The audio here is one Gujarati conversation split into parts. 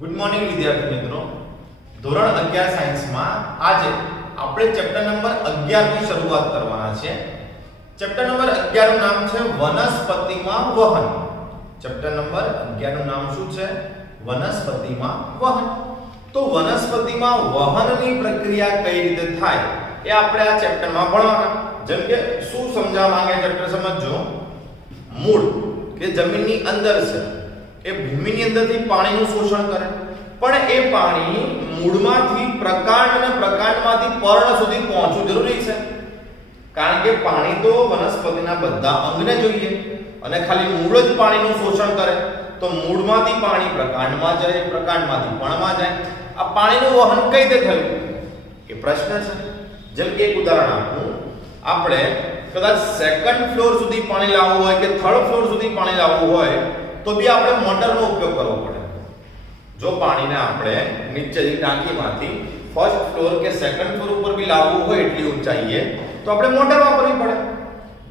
ગુડ મોર્નિંગ વિદ્યાર્થી મિત્રો, ધોરણ 11 સાયન્સમાં આજે આપણે ચેપ્ટર નંબર 11 ની શરૂઆત કરવાના છે. ચેપ્ટર નંબર 11 નું નામ છે વનસ્પતિમાં વહન. ચેપ્ટર નંબર 11 નું નામ શું છે? વનસ્પતિમાં વહન. તો વનસ્પતિમાં વહનની પ્રક્રિયા કઈ રીતે થાય એ આપણે આ ચેપ્ટરમાં ભણવાના. જેમ કે શું સમજાવવા માંગે ચેપ્ટર સમજજો. મૂળ કે જમીનની અંદર છે એ ભૂમિની અંદરથી પાણીનું શોષણ કરે, પણ એ પાણી મૂળમાંથી પ્રકાંડ અને પ્રકાંડમાંથી પર્ણ સુધી પહોંચવું જરૂરી છે. કારણ કે પાણી તો વનસ્પતિના બધા અંગને જોઈએ અને ખાલી મૂળ જ પાણીનું શોષણ કરે તો મૂળમાંથી પાણી પ્રકાંડમાં જાય, પ્રકાંડમાંથી પર્ણમાં જાય. આ પાણીનું વહન કઈ રીતે થયું એ પ્રશ્ન છે. જેમ કે એક ઉદાહરણ આપું, આપણે કદાચ સેકન્ડ ફ્લોર સુધી પાણી લાવવું હોય કે થર્ડ ફ્લોર સુધી પાણી લાવવું હોય તો બી આપણે મોટરનો ઉપયોગ કરવો પડે. જો પાણીને આપણે નીચેની ટાંકીમાંથી ફર્સ્ટ ફ્લોર કે સેકન્ડ ફ્લોર ઉપર બી લાવવું હોય એટલી ઊંચાઈએ તો આપણે મોટર વાપરવી પડે.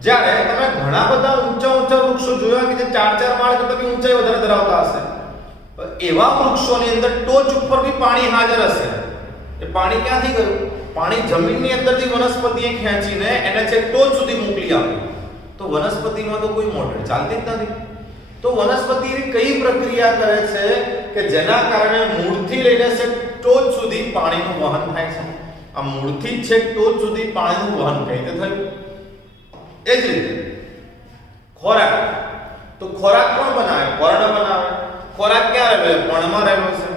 જ્યારે તમે ઘણા બધા ઊંચા વૃક્ષો જોયા કે જે 4-4 માળ કરતા બી ઊંચાઈ વધારે ધરાવતા હશે, એવા વૃક્ષોની અંદર ટોચ ઉપર બી પાણી હાજર હશે. એ પાણી ક્યાંથી ગયું? પાણી જમીનની અંદરથી વનસ્પતિએ ખેંચીને એને છે ટોચ સુધી મોકલી આપ્યું. તો વનસ્પતિમાં તો કોઈ મોટર ચાલતી જ નથી. તો વનસ્પતિ એવી કઈ પ્રક્રિયા કરે છે કે જેના કારણે મૂળથી લઈને છે ટોચ સુધી પાણીનું વહન થાય છે? આ મૂળથી છે ટોચ સુધી પાણીનું વહન કઈ રીતે થયું? એ જ રીતે ખોરાક. તો ખોરાક કોણ બનાવે? પર્ણ બનાવે. ખોરાક ક્યાં રહેલો? પર્ણમાં રહેલો છે.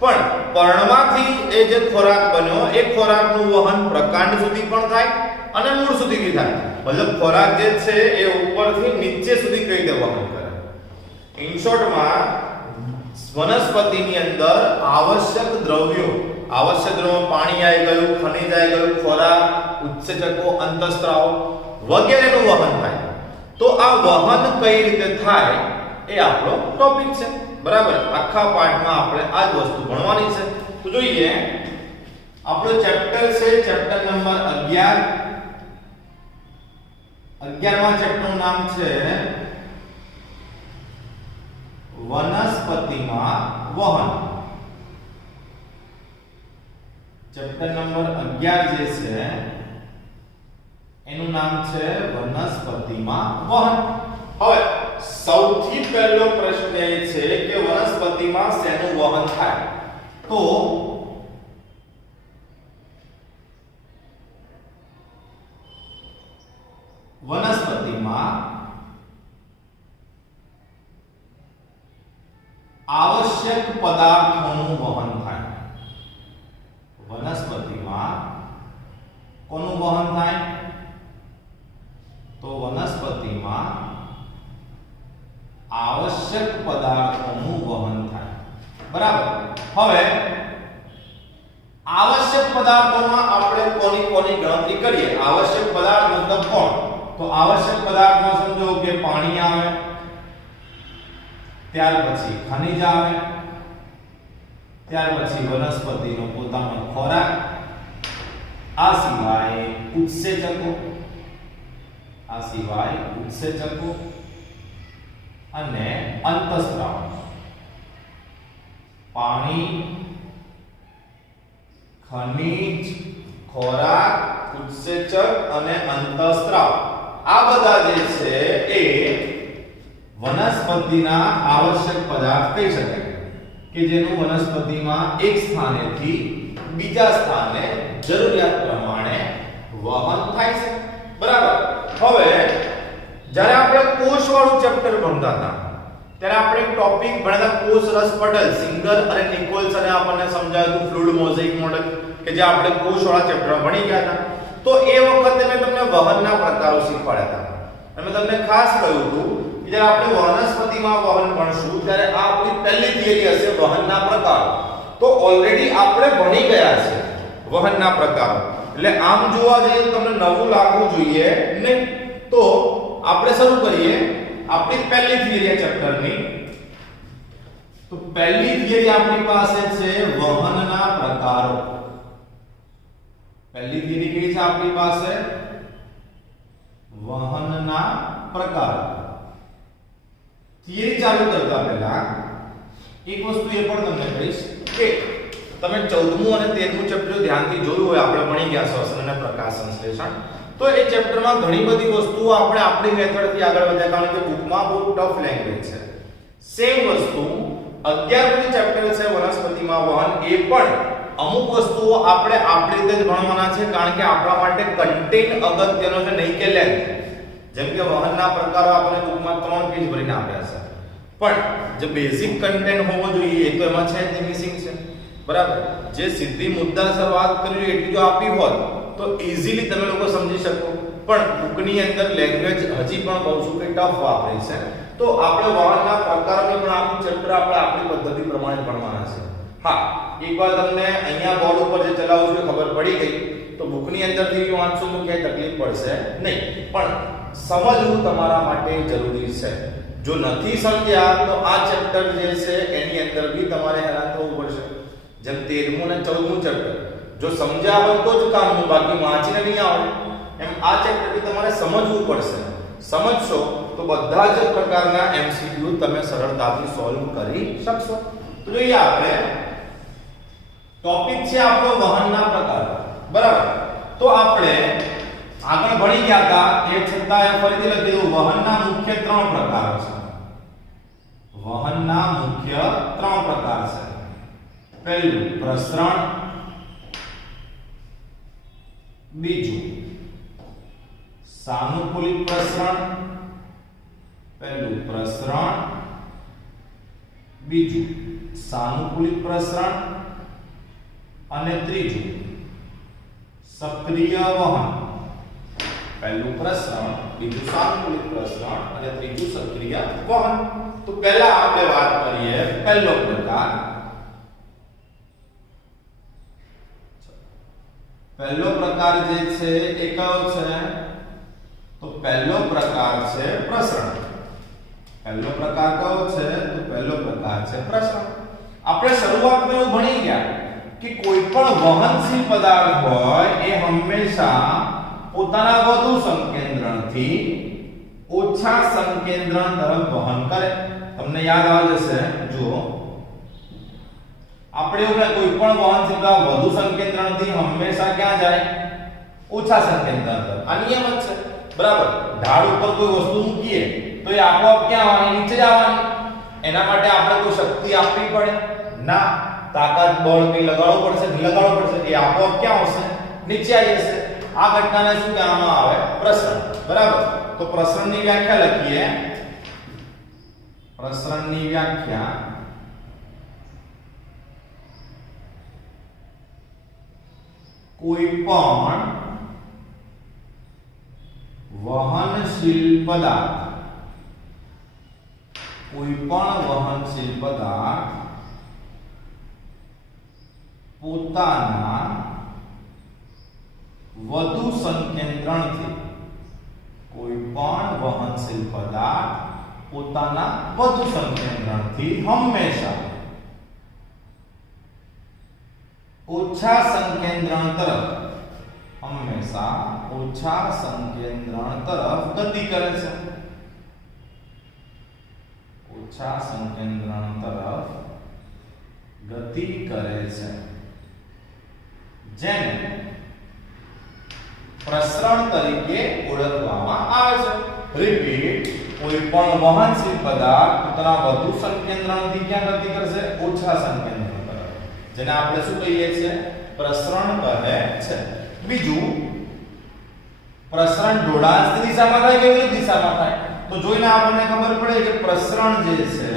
પણ પર્ણમાંથી એ જે ખોરાક બન્યો એ ખોરાકનું વહન પ્રકાંડ સુધી પણ થાય અને મૂળ સુધી બી થાય. મતલબ ખોરાક જે છે એ ઉપરથી નીચે સુધી કઈ રીતે વહન કરે? ઇન શોર્ટમાં વનસ્પતિની અંદર આવશ્યક દ્રવ્યો પાણી આવી ગયું, ખનિજ આવી ગયું, ખોરાક, ઉત્સેચકો, અંતઃસ્ત્રાવો વગેરેનું વહન થાય. તો આ વહન કઈ રીતે થાય એ આપણો ટોપિક છે. બરાબર, આખા પાઠમાં આપણે આ જ વસ્તુ ભણવાની છે. તો જોઈએ, આપણો ચેપ્ટર છે ચેપ્ટર નંબર 11. 11માં ચેપ્ટરનું નામ છે વનસ્પતિમાં વહન. ચેપ્ટર નંબર 11 જે છે એનું નામ છે વનસ્પતિમાં વહન. હવે સૌથી પહેલો પ્રશ્ન એ છે કે વનસ્પતિમાં શેનું વહન થાય? તો વનસ્પતિમાં આવશ્યક પદાર્થોનું વહન થાય. વનસ્પતિમાં કોનું વહન થાય? તો વનસ્પતિમાં આવશ્યક પદાર્થોનું વહન થાય. બરાબર. હવે આવશ્યક પદાર્થોમાં આપણે કોની ગણતરી કરીએ? આવશ્યક પદાર્થ મતલબ કોણ? તો આવશ્યક પદાર્થમાં સમજો કે પાણી આવે, ત્યાર પછી ખનિજ આવે, ત્યાર પછી વનસ્પતિનો પોતાનો ખોરાક, આ સિવાય ઉત્સેચકો અને અંતઃસ્ત્રાવ. પાણી, ખનિજ, ખોરાક, ઉત્સેચક અને અંતઃસ્ત્રાવ આ બધા જે છે એ વનસ્પતિના આવશ્યક પદાર્થ કહી શકાય કે જેનું વનસ્પતિમાં એક સ્થાનેથી બીજા સ્થાને જરૂરિયાત પ્રમાણે વહન થાય છે. બરાબર. હવે જ્યારે આપણે કોષવાળું ચેપ્ટર ભણતા હતા ત્યારે આપણે એક ટોપિક ભણ્યા કોષ રસ પટલ. સિંગર અને નિકોલ્સને આપણને સમજાવ્યું ફ્લુઇડ મોઝેઇક મોડેલ કે જે આપણે કોષવાળા ચેપ્ટરમાં ભણી ગયા હતા. તો એ વખતે મેં તમને વહનના પ્રકારો શીખવાડ્યા હતા અને મેં તમને ખાસ કહ્યું હતું કે જ્યારે આપણે વનસ્પતિમાં વહન ભણશું ત્યારે આ આપણી પહેલી થિયરી હશે વહનના પ્રકારો. તો ઓલરેડી આપણે ભણી ગયા છે વહનના પ્રકારો. એટલે આમ જોવા જઈએ તો તમને નવું લાગવું જોઈએ નહીં. તો આપણે શરૂ કરીએ આપણી પહેલી થિયરી ચેપ્ટરની. તો પહેલી થિયરી આપણી પાસે છે વહનના પ્રકારો. પહેલી થિયરી કઈ છે આપણી પાસે? વહનના પ્રકારો. થિયરી ચાલુ કરતા પહેલા એક વસ્તુ એ પણ તમને કહીશ કે તમે 14મું અને 13મું ચેપ્ટર ધ્યાનથી જોયું હોય, આપણે ભણી ગયા શ્વસન અને પ્રકાશ સંશ્લેષણ, તો એ ચેપ્ટરમાં ઘણી બધી વસ્તુઓ આપણે આપણી મેથડથી આગળ વધ્યા, કારણ કે બુકમાં બહુ ટફ લેંગ્વેજ છે. સેમ વસ્તુ 11મું ચેપ્ટર છે વનસ્પતિમાં વહન, એ પણ અમુક વસ્તુઓ આપણે આપણી રીતે જ ભણવાના છે, કારણ કે આપણા માટે કન્ટેન્ટ અગત્યનો છે, નહીં કે લેન્થ. જેમ કે વહનના પ્રકારો આપણે બુકમાં 3 પેજ ભરીને આપ્યા છે, પણ જે બેઝિક કન્ટેન્ટ હોવો જોઈએ એ તો એમાં છે જ મિસિંગ છે, બરાબર. જે સીધી મુદ્દાસર વાત કરી એટલી જો આપી હોત તો ઈઝીલી તમે લોકો સમજી શકો, પણ બુકની અંદર લેંગ્વેજ હજી પણ બહુ શું કે ટફ વાપરી છે. તો આપણે વહનના પ્રકારોને પણ આપણું ચેપ્ટર આપણે આપણી પદ્ધતિ પ્રમાણે ભણવાના છે. હા, એકવાર તમને અહીંયા બોર્ડ ઉપર જે ચલાવું છું ખબર પડી ગઈ તો બુકની અંદરથી વાંચશો તો ક્યાંય તકલીફ પડશે નહીં, પણ સમજવું તમારા માટે જરૂરી છે. જો નથી સમજ્યા તો આ ચેપ્ટર જે છે એની અંદર બી તમારે હેરાન થવું પડશે. જેમ 13મું અને 14મું ચેપ્ટર જો સમજ્યા હોય તો જ કામનું, બાકી વાંચીને નહીં આવડે, એમ આ ચેપ્ટર બી તમારે સમજવું પડશે. સમજશો તો બધા જ પ્રકારના MCQ તમે સરળતાથી સોલ્વ કરી શકશો. તો જોઈએ આપણે ટોપિક છે આપણો વહનના પ્રકાર, બરાબર. તો આપણે આગળ ભણી ગયા હતા એ છતાં ફરીથી લખી દઉં, વહનના મુખ્ય 3 પ્રકારો છે. વહનના મુખ્ય 3 પ્રકાર છે. પહેલું પ્રસરણ, બીજું સાનુકૂલિત પ્રસરણ, પહેલું પ્રસરણ, બીજું સાનુકૂલિત પ્રસરણ અને ત્રીજું સક્રિય વહન. પહેલું પ્રસરણ, બીજું સાનુકૂલિત પ્રસરણ અને ત્રીજું સક્રિય વહન. તો પહેલા આપણે વાત કરીએ પહેલો પ્રકાર. પહેલો પ્રકાર જે છે એ કયો છે? તો પહેલો પ્રકાર છે પ્રસરણ. પહેલો પ્રકાર કયો છે? તો પહેલો પ્રકાર છે પ્રસરણ. આપણે શરૂઆતમાં એવું ભણી ગયા કે કોઈ પણ વહનશીલ પદાર્થ હોય એ હંમેશા પોતાના વધુ સંકેન્દ્રણથી ઓછા સંકેન્દ્રણ તરફ વહન કરે. તમને યાદ આવી જશે, જુઓ આપણે એવું કોઈ પણ વહનશીલ પદાર્થ વધુ સંકેન્દ્રણથી હંમેશા ક્યાં જાય? ઓછા સંકેન્દ્રણ તરફ. આ નિયમ જ છે, બરાબર. ઢાળ ઉપર કોઈ વસ્તુ મૂકીએ તો એ આપોઆપ ક્યાં આવવાની? નીચે જ આવવાની. એના માટે આપણે કોઈ શક્તિ આપવી પડે ના, તાકાત બળ કઈ લગાડવું પડશે? લગાડવું પડશે. એ આપોઆપ ક્યાં આવશે? નીચે આવી જશે. આ ઘટનાને શું કહેવામાં આવે? પ્રસરણ, બરાબર. તો પ્રસરણની વ્યાખ્યા લખીએ. પ્રસરણની વ્યાખ્યા કોઈ પણ વહનશીલ પદાર્થ, કોઈ પણ વહનશીલ પદાર્થ પોતાના વધુ સંકેન્દ્રણથી, કોઈ પણ વહનશીલ પદાર્થ પોતાના વધુ સંકેન્દ્રણથી હંમેશા ઓછા સંકેન્દ્રણ તરફ, હંમેશા ઓછા સંકેન્દ્રણ તરફ ગતિ કરે છે. ઓછા સંકેન્દ્રણ તરફ ગતિ કરે છે, જેને પ્રસરણ તરીકે ઓળખવામાં આવે છે. રિપીટ, કોઈ પણ વહનશીલ પદાર્થ પોતાના વધુ સંકેન્દ્રણથી ક્યાં ગતિ કરશે? ઓછા સંકેન્દ્રણ તરફ, જેને આપણે શું કહીએ છીએ? પ્રસરણ કહે છે. બીજું, પ્રસરણ ઢોળાંશની દિશામાં થાય કે વિરુદ્ધ દિશામાં થાય? તો જોઈને આપણને ખબર પડે કે પ્રસરણ જે છે,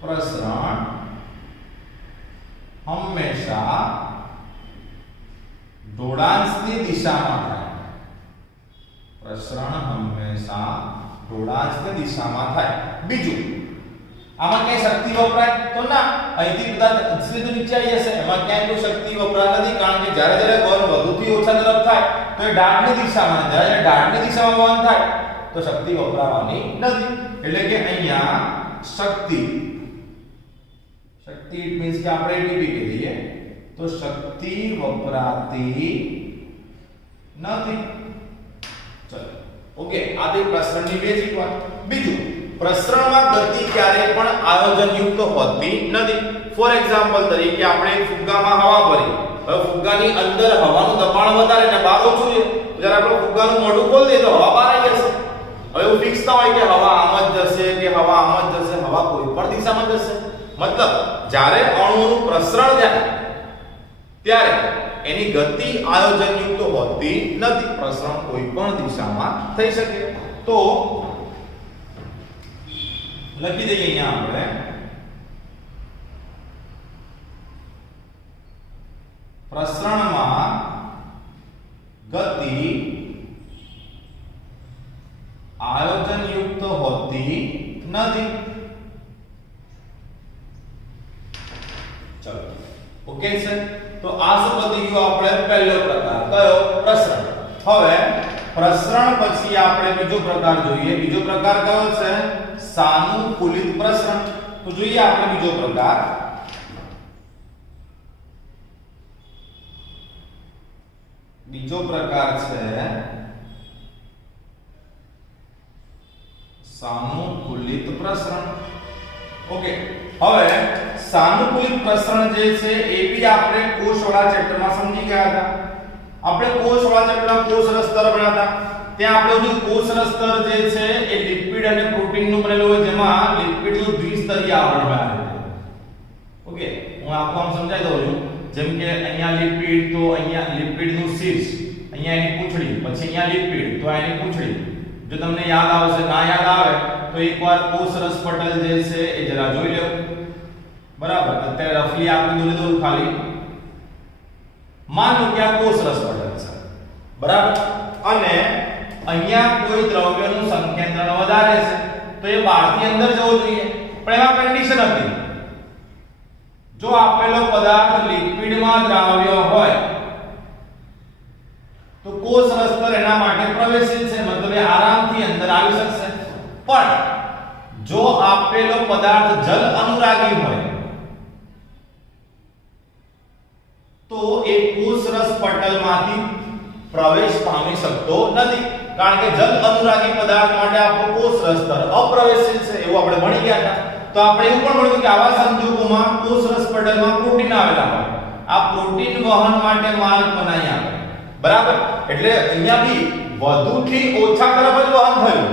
પ્રસરણ હંમેશા ઢોળાંશની દિશામાં થાય. પ્રસરણ હંમેશા ઢોળાંશની દિશામાં થાય. બીજું, આમાં કઈ શક્તિ વપરાય? તો ના, અહીંથી બધા સીધું નીચે આવી જશે. એમાં ક્યાંય કોઈ શક્તિ વપરાય નથી, કારણ કે જ્યારે જ્યારે બળ વધુથી ઓછા તરફ થાય તો એ ઢાળની દિશામાં, જ્યારે ઢાળની દિશામાં વહન થાય તો શક્તિ વપરાવાની નથી. એટલે કે અહીંયા શક્તિ ઇટ મીન્સ કે આપણે ટીપી કહી દઈએ તો શક્તિ વપરાતી નથી. ચલો, ઓકે. આ તે પ્રસરણની બેઝિક વાત. બીજું, પ્રસરણમાં ગતિ ક્યારેય પણ આયોજનયુક્ત હોતી નથી. ફોર એક્ઝામ્પલ તરીકે આપણે ફુગ્ગામાં હવા ભરી, હવે ફુગ્ગાની અંદર હવાનું દબાણ વધારે ને બહાર ઓછું છે, જ્યારે આપણે ફુગ્ગાનું મોઢું ખોલી દઈએ તો હવા બહાર આવી જશે. હવે એવું ફિક્સ ના હોય કે હવા આમ જ જશે કે હવા આમ જ જશે, હવા કોઈ પણ દિશામાં જશે. મતલબ જ્યારે અણુઓનું પ્રસરણ થાય ત્યારે એની ગતિ આયોજનયુક્ત હોતી નથી, પ્રસરણ કોઈ પણ દિશામાં થઈ શકે. તો લખી દઈએ અહીંયા આપણે પ્રસરણમાં ગતિ આયોજનયુક્ત હોતી નથી. ચલો ઓકે છે. તો આ શું પતી ગયું આપણે પહેલો પ્રકાર કયો? પ્રસરણ. હવે પ્રસરણ પછી આપણે બીજો પ્રકાર જોઈએ. બીજો પ્રકાર કયો છે? સાનુકૂલિત પ્રસરણ. તો જોઈએ આપણે બીજો પ્રકાર. બીજો પ્રકાર છે સાનુકૂલિત પ્રસરણ. ઓકે, હવે સાનુકૂલિત પ્રસરણ જે છે એ બી આપણે કોષવાળા ચેપ્ટરમાં સમજી ગયા હતા. આપણે કોષવાળા ચેપ્ટરમાં કોષ સ્તર ભણ્યા હતા. ત્યાં આપણે જો કોષ સ્તર જે છે એ લિપિડ અને પ્રોટીન નું બનેલું હોય, જેમાં લિપિડ નું દ્વિસ્તરીય આવરણ બનેલું છે. ઓકે, હું આપકો આમ સમજાવી દઉં છું. જેમ કે અહીંયા લિપિડ, તો અહીંયા લિપિડ નું શીર્ષ, અહીંયા એની પૂંછડી, પછી અહીંયા લિપિડ, તો એની પૂંછડી. જો તમને યાદ આવશે, ના યાદ આવે તો એકવાર કોષ રસ પટલ જે છે એ જરા જોઈ લો. બરાબર, અત્યારે રફલી આપણે દોરી દઉં ખાલી. માન લો કે આ કોષ રસ પટલ છે, બરાબર, અને અહીંયા કોઈ દ્રવ્યનું સંકેન્દ્રણ વધારે છે, તો એ બહારથી અંદર જવો જોઈએ. પણ એમાં કન્ડિશન હતી, જો આપેલો પદાર્થ લિક્વિડમાં દ્રાવ્ય હોય તો કોષ રસતર એના માટે પ્રવેશિત છે, મતલબ એ આરામથી અંદર આવી શકશે. પણ જો આપેલો પદાર્થ જલ અનુરાગી હોય તો એ કોષ રસ પટલમાંથી પ્રવેશ પામી શકતો નથી, કારણ કે જલ અનુરાગી પદાર્થ માટે આપણો કોષ રસતર અપ્રવેશિત છે, એવું આપણે ભણી ગયા હતા. તો આપણે એવું પણ ભણ્યું કે આવા સંજોગોમાં કોષ રસ પટલમાં પ્રોટીન આવેલા હોય, આ પ્રોટીન વહન માટે માર્ગ બનાવી આપે. બરાબર, એટલે અહીંયા બી વધુથી ઓછા તરફ જ વહન થયું.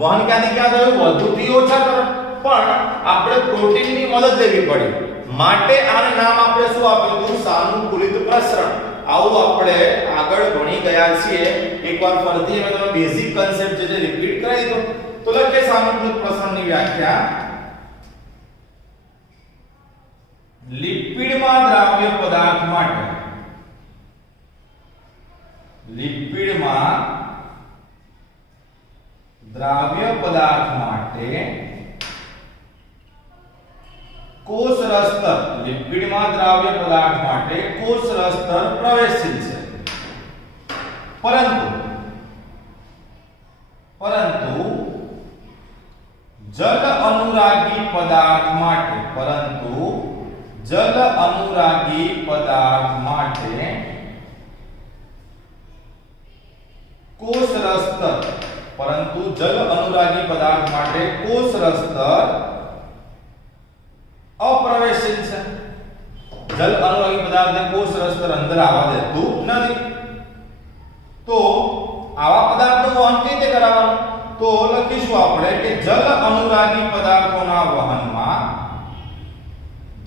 વહન ક્યાંથી ક્યાં થયું? વધુથી ઓછા તરફ. પણ આપણે પ્રોટીનની મદદ લેવી પડી, માટે આને નામ આપણે શું આપ્યું? સાનુકૂલિત પ્રસરણ. આવું આપણે આગળ ભણી ગયા છીએ. એકવાર ફરીથી મેં તમને બેઝિક કન્સેપ્ટ જે રિપીટ કરાવી દો. તો લખીએ સાનુકૂલિત પ્રસરણની વ્યાખ્યા. લિપિડમાં દ્રાવ્ય પદાર્થ માટે, લિપિડમાં દ્રાવ્ય પદાર્થ માટે કોષ રસતર, લિપિડમાં દ્રાવ્ય પદાર્થ માટે કોષ રસતર પ્રવેશશીલ છે. પરંતુ જલ અનુરાગી પદાર્થ માટે, જલ અનુરાગી પદાર્થ માટે કોષ રસતર, પરંતુ જલ અનુરાગી પદાર્થ માટે કોષ રસતર અપ્રવેશિત છે. જલ અનુરાગી પદાર્થને કોષ રસતર અંદર આવવા દેતું નથી. તો આવા પદાર્થનું વહન કેવી રીતે કરાવવાનું? તો લખીશું આપણે કે જલ અનુરાગી પદાર્થોના વહનમાં,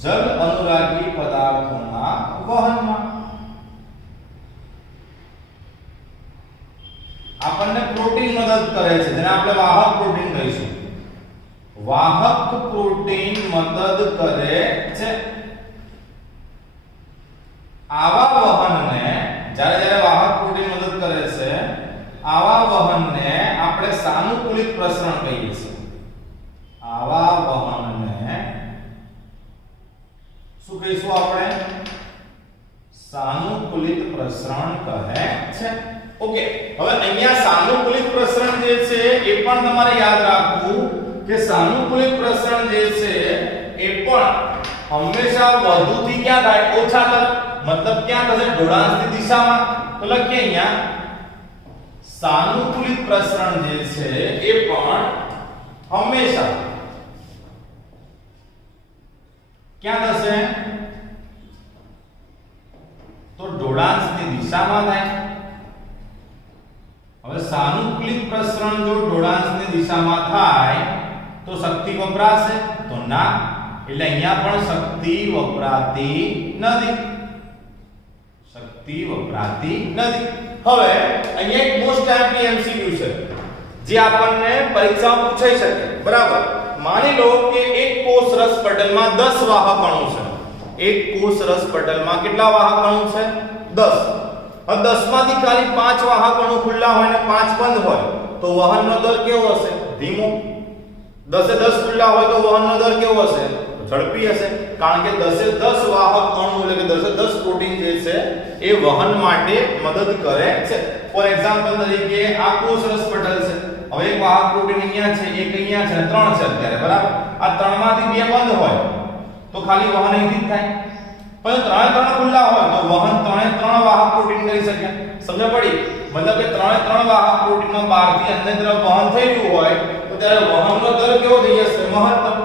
જલ અનુરાગી પદાર્થોના વહનમાં આપણને પ્રોટીન મદદ કરે છે, જેને આપણે વાહક પ્રોટીન કહીશું. વાહક પ્રોટીન મદદ કરે છે. આવા વહનને, જ્યારે વાહક પ્રોટીન મદદ કરે છે, આવા વહનને આપણે સાનુકૂલિત પ્રસરણ કહીએ છીએ. આવા વહનને શું કહીશું આપણે? સાનુકૂલિત પ્રસરણ કહે છે. ઓકે, હવે અહીંયા સાનુકૂલિત પ્રસરણ જે છે એ પણ તમારે યાદ રાખવું કે સાનુકૂલિત પ્રસરણ જે છે એ પણ હંમેશા વધુથી ક્યાં થાય? ઓછા તરફ. મતલબ ક્યાં થશે? ઢોળાંશની દિશામાં. તો લખીએ અહીંયા સાનુકૂલિત પ્રસરણ જે છે એ પણ હંમેશા ક્યાં થશે? તો ઢોળાંશની દિશામાં થાય. હવે સાનુકૂલિત પ્રસરણ જો ઢોળાંશની દિશામાં થાય તો શક્તિ વપરાશે? તો ના. એટલે અહીંયા પણ શક્તિ વપરાતી નથી. શક્તિ વપરાતી નથી. હવે અહીંયા એક મોસ્ટ આઈએમપી એમસીક્યુ છે જે આપણને પરીક્ષામાં પૂછાઈ શકે. બરાબર, માની લો કે એક કોષ રસ પટલમાં 10 વાહક અણુ છે. એક કોષ રસ પટલમાં કેટલા વાહક અણુ છે? 10. હવે 10 માંથી ખાલી 5 વાહક અણુ ખુલ્લા હોય ને 5 બંધ હોય તો વહનનો દર કેવો હશે? ધીમો. 10 એ 10 ખુલ્લા હોય તો વહનનો દર કેવો હશે? ઝડપી હશે. કારણ કે 10 એ 10 વાહક અણુ એટલે કે 10 એ 10 પ્રોટીન જે છે એ વહન માટે મદદ કરે છે. ફોર એક્ઝામ્પલ તરીકે આ કોષ રસ પટલ છે. હવે એક વાહક પ્રોટીન અહીંયા છે, એક અહીંયા છે, 3 છે અત્યારે. બરાબર, આ 3 માંથી 2 બંધ હોય તો ખાલી વહન અહીંથી જ થાય. પણ 3 ખુલ્લા હોય તો વહન 3 વાહક પ્રોટીન કરી શકે. સમજ પડી? મતલબ કે 3 વાહક પ્રોટીનમાં બહારથી અંદર તરફ વહન થઈ રહ્યું હોય તો ત્યારે વહનનો દર કેવો થઈ જશે? મહત્તમ.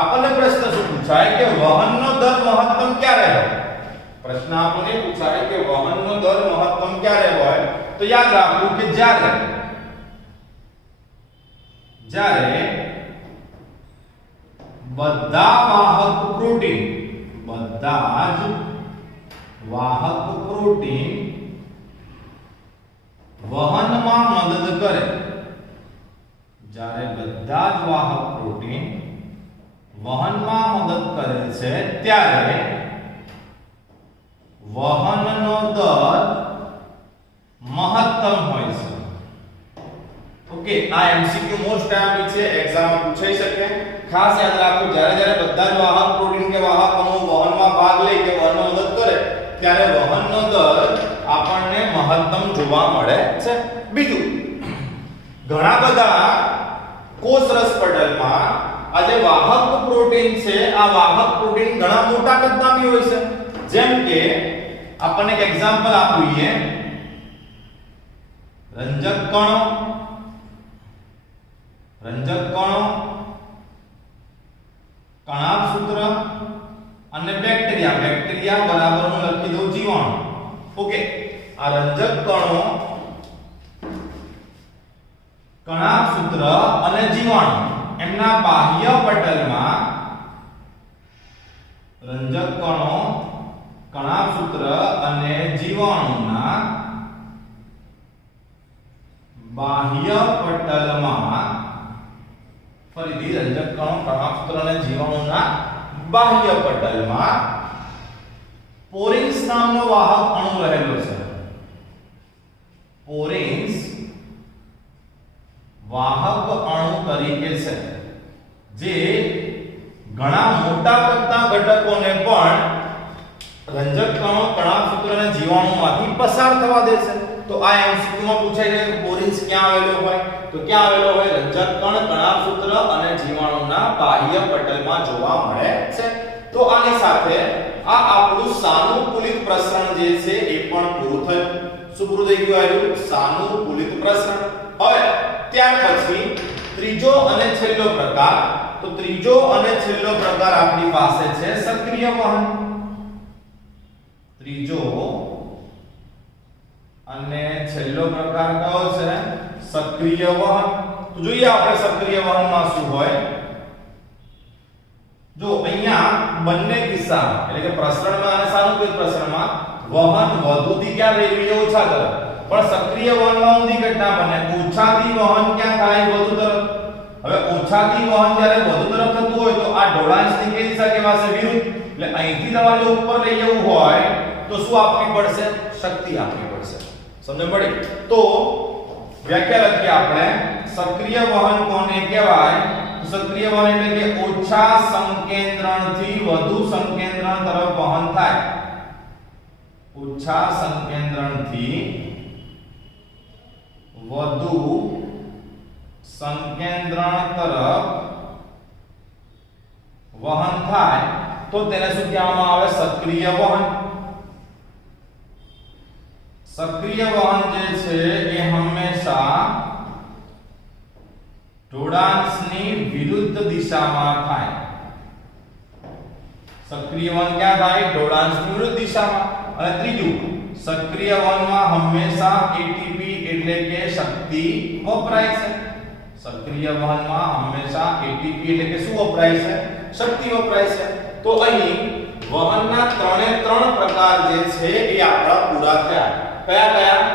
આપણને પ્રશ્ન શું પૂછાય કે વહનનો દર મહત્તમ ક્યારે હોય? પ્રશ્ન આપણને પૂછાય કે વહનનો દર મહત્તમ ક્યારે હોય? તો યાદ રાખવું કે જ્યારે બધા વાહક પ્રોટીન વહનમાં મદદ કરે. જ્યારે બધા જ વાહક પ્રોટીન વહનમાં મદદ કરે છે ત્યારે વહનનો દર મહત્તમ હોય છે. ઓકે, આ એમસીક્યુ મોસ્ટ આઈએમપી છે, એક્ઝામમાં પૂછાઈ શકે. ખાસ યાદ રાખો, જ્યારે બધા જ વાહક પ્રોટીન કે વાહક અણુ વહનમાં ભાગ લે કે વહનમાં મદદ કરે ત્યારે વહનનો દર આપણને મહત્તમ જોવા મળે છે. બીજું, ઘણા બધા કોષ રસ પટલમાં આ જે વાહક પ્રોટીન છે આ વાહક પ્રોટીન ઘણા મોટા કદના બી હોય છે. જેમ કે આપણને એક એક્ઝામ્પલ આપીએ, રંજક કણો, કણાભસૂત્ર અને બેક્ટેરિયા બરાબર હું લખી દઉં જીવાણુ. ઓકે, આ રંજક કણો, કણાભસૂત્ર અને જીવાણુ એમના બાહ્ય પટલમાં રંજક કણો, કણાભસૂત્ર અને જીવાણુના બાહ્ય પટલમાં, ફરીથી રંજક કણો, કણાભસૂત્ર અને જીવાણુના બાહ્ય પટલમાં પોરિન્સ નામનો વાહક અણુ રહેલો છે. પોરિન્સ વાહક અણુ તરીકે છે જે ઘણા મોટા કદના ઘટકોને પણ રંજક કણો, કણાભસૂત્ર અને જીવાણુમાંથી પસાર થવા દે છે. તો આ એમસીક્યુ માં પૂછાય છે કે પોરિન્સ ક્યાં આવેલો હોય? તો ક્યાં આવેલો હોય? રંજક કણ, કણાભસૂત્ર અને જીવાણુના બાહ્ય પટલમાં જોવા મળે છે. તો આની સાથે આ આપણું સાનુકૂલિત પ્રસરણ જે છે એ પણ પૂરું થયું. શું પૂરું થઈ ગયું? આવ્યું સાનુકૂલિત પ્રસરણ. હવે ત્યાર પછી ત્રીજો અને છેલ્લો પ્રકાર. તો ત્રીજો અને છેલ્લો પ્રકાર આપણી પાસે છે સક્રિય વહન. ત્રીજો અને છેલ્લો પ્રકાર કયો છે? સક્રિય વહન. તો જોઈએ આપણે સક્રિય વહનમાં શું હોય. જો અહીંયા બંને કિસ્સામાં એટલે કે પ્રસરણમાં અને સાનુકૂલિત પ્રસરણમાં વહન વધુથી ક્યાં લઈ જઈએ? ઓછા તરફ. પણ સક્રિય વહનમાં ઊંધી ઘટના બને. ઓછાથી વહન ક્યાં થાય? વધુ તરફ. હવે ઓછાથી વહન જ્યારે વધુ તરફ થતું હોય તો આ ઢોળાંશની કઈ દિશા કહેવાશે? વિરુદ્ધ. એટલે અહીંથી તમારે જો ઉપર લઈ જવું હોય તો શું આપવી પડશે? શક્તિ આપવી પડશે. સમજ પડી? તો વ્યાખ્યા લખીએ આપણે. સક્રિય વહન કોને કહેવાય? સક્રિય વહન એટલે કે ઓછા સંકેન્દ્રણથી વધુ સંકેન્દ્રણ તરફ વહન થાય. ઓછા સંકેન્દ્રણથી વધુ સંકેન્દ્રણ તરફ વહન થાય તો તેને શું કહેવામાં આવે? સક્રિય વહન. સક્રિય વહન જે છે એ હંમેશા ઢોળાંશની વિરુદ્ધ દિશામાં થાય. સક્રિય વહન ક્યાં થાય? ઢોળાંશની વિરુદ્ધ દિશામાં. અને ત્રીજું, સક્રિય વહનમાં હંમેશા એટીપી એટલે કે શક્તિ વપરાય છે. સક્રિય વહનમાં હંમેશા એટીપી એટલે કે શું વપરાય છે? શક્તિ વપરાય છે. તો અહીં વહનના ત્રણે ત્રણ પ્રકાર જે છે એ આપણા પૂરા થયા. કયા કયા?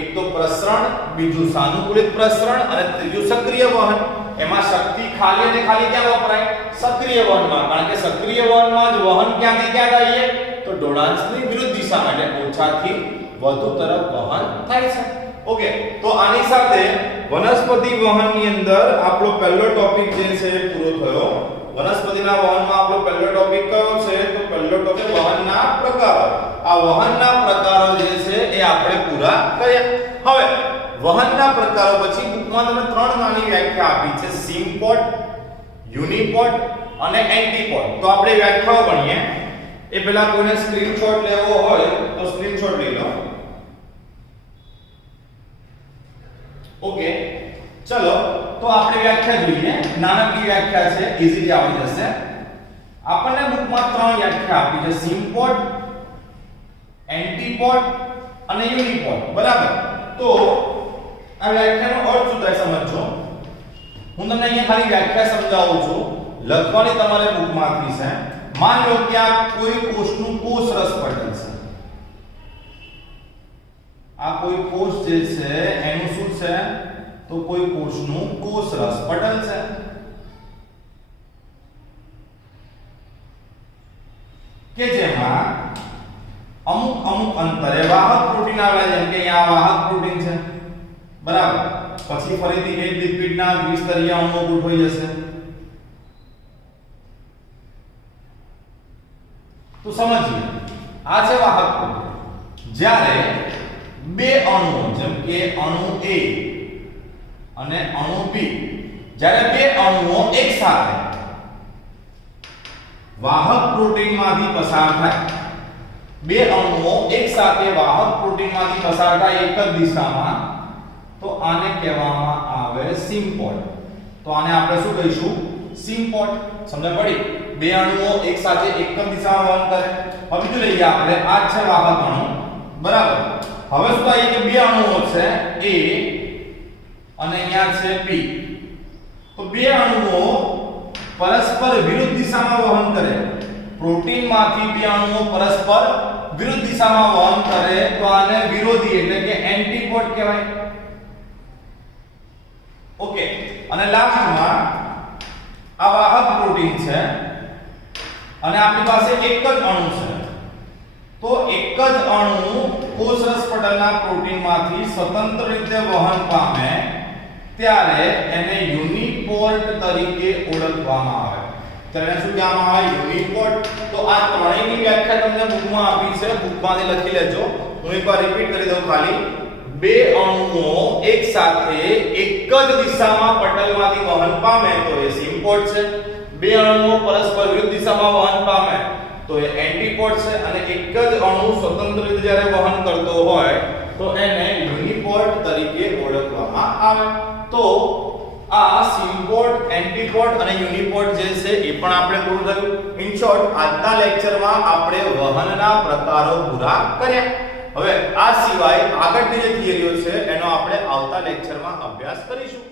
એક તો પ્રસરણ, બીજું સાનુકૂલિત પ્રસરણ અને ત્રીજું સક્રિય વહન. એમાં શક્તિ ખાલી અને ખાલી ક્યાં વપરાય? સક્રિય વહનમાં. કારણ કે સક્રિય વહનમાં જ વહન ક્યાંથી ક્યાં થાય? તો ઢોળાંશની વિરુદ્ધ દિશામાં એટલે ઓછાથી વધુ તરફ વહન થાય છે. ઓકે, તો આની સાથે વનસ્પતિ વહનની અંદર આપણો પહેલો ટોપિક જે છે એ પૂરો થયો. વનસ્પતિના વહનમાં આપણો પહેલો ટોપિક કયો છે? તો પહેલો ટોપિક વહનના પ્રકારો. આ વહનના પ્રકારો જે છે એ આપણે પૂરા કર્યા. હવે વહનના પ્રકારો પછી બુકમાં તમે ત્રણ નાની વ્યાખ્યા આપી છે: સિમ્પોટ, યુનિપોટ અને એન્ટીપોટ. તો આપણે વ્યાખ્યાઓ ભણીએ. એ પહેલા કોઈને સ્ક્રીનશોટ લેવો હોય તો સ્ક્રીનશોટ લઈ લો. ઓકે, ચલો તો આપણે વ્યાખ્યા જોઈએ. નાનકડી વ્યાખ્યા છે, ઈઝીલી આવડી જશે. આપણને બુકમાં ત્રણ વ્યાખ્યા આપી છે: સિમ્પોટ, એન્ટીપોટ અને યુનિપોટ. બરાબર? તો આ વ્યાખ્યાનો અર્થ શું થાય સમજો. હું તમને અહીંયા ખાલી વ્યાખ્યા સમજાવું છું. લખવાની તમારે બુકમાંથી છે. માન લો કે આ કોઈ કોષનું કોષ રસ પટલ છે. આ કોઈ કોષ જે છે એનું શું છે? તો કોઈ કોષનું કોષ રસ પટલ છે. કે જેમાં અમુક અંતરે વાહક પ્રોટીન આવેલા, જેમ કે અહીંયા વાહક પ્રોટીન છે. બરાબર? પછી ફરીથી એક લિપિડના દ્વિસ્તરીય અણુઓ ગોઠવાઈ જશે. તો સમજીએ, આ છે વાહક પ્રોટીન. જ્યારે બે અણુઓ, જેમ કે અણુ A અને અણુ B, જ્યારે બે અણુઓ એક સાથે વાહક પ્રોટીનમાંથી પસાર થાય, બે અણુઓ એક સાથે વાહક પ્રોટીનમાંથી પસાર થાય એક જ દિશામાં, તો આને કહેવામાં આવે સિમ્પોટ. તો આને આપણે શું કહીશું? સિમ્પોટ. સમજ પડી? બે અણુઓ એક સાથે એક જ દિશામાં વહન કરે. હવે બીજું લઈએ આપણે. આ છે વાહક અણુ. બરાબર? હવે શું થાય કે બે અણુઓ છે A અને અહીંયા છે B. તો બે અણુઓ પરસ્પર વિરુદ્ધ દિશામાં વહન કરે. પ્રોટીનમાંથી બે અણુઓ પરસ્પર વિરુદ્ધ દિશામાં વહન કરે તો આને વિરોધી એટલે કે એન્ટીપોડ કહેવાય. ઓકે, અને લાસ્ટમાં આ વાહક પ્રોટીન છે અને આપણી પાસે એક જ અણુ છે. તો એક જ અણુ કોષરસ પટલના પ્રોટીનમાંથી સ્વતંત્ર રીતે વહન પામે ત્યારે એને યુનિપોર્ટ તરીકે ઓળખવામાં આવે. ત્યારે શું કહેવામાં આવે? યુનિપોર્ટ. તો આ ત્રણેયની વ્યાખ્યા તમને બુકમાં આપી છે, બુકમાંથી લખી લેજો. હું એકવાર રિપીટ કરી દઉં ખાલી. બે અણુઓ એક સાથે એક જ દિશામાં પટલમાંથી વહન પામે તો એ સિમ્પોર્ટ છે. બે અણુઓ પરસ્પર વિરુદ્ધ દિશામાં વહન પામે તો એ એન્ટીપોડ છે. અને એક જ અણુ સ્વતંત્ર રીતે જ્યારે વહન કરતો હોય તો એને યુનિપોડ તરીકે ઓળખવામાં આવે. તો આ સિમ્પોડ, એન્ટીપોડ અને યુનિપોડ જે છે એ પણ આપણે પૂરું થયું. ઇન શોર્ટ, આજના લેક્ચરમાં આપણે વહનના પ્રકારો પૂરા કર્યા. હવે આ સિવાય આગળની જે થિયરીઓ છે એનો આપણે આવતા લેક્ચરમાં અભ્યાસ કરીશું.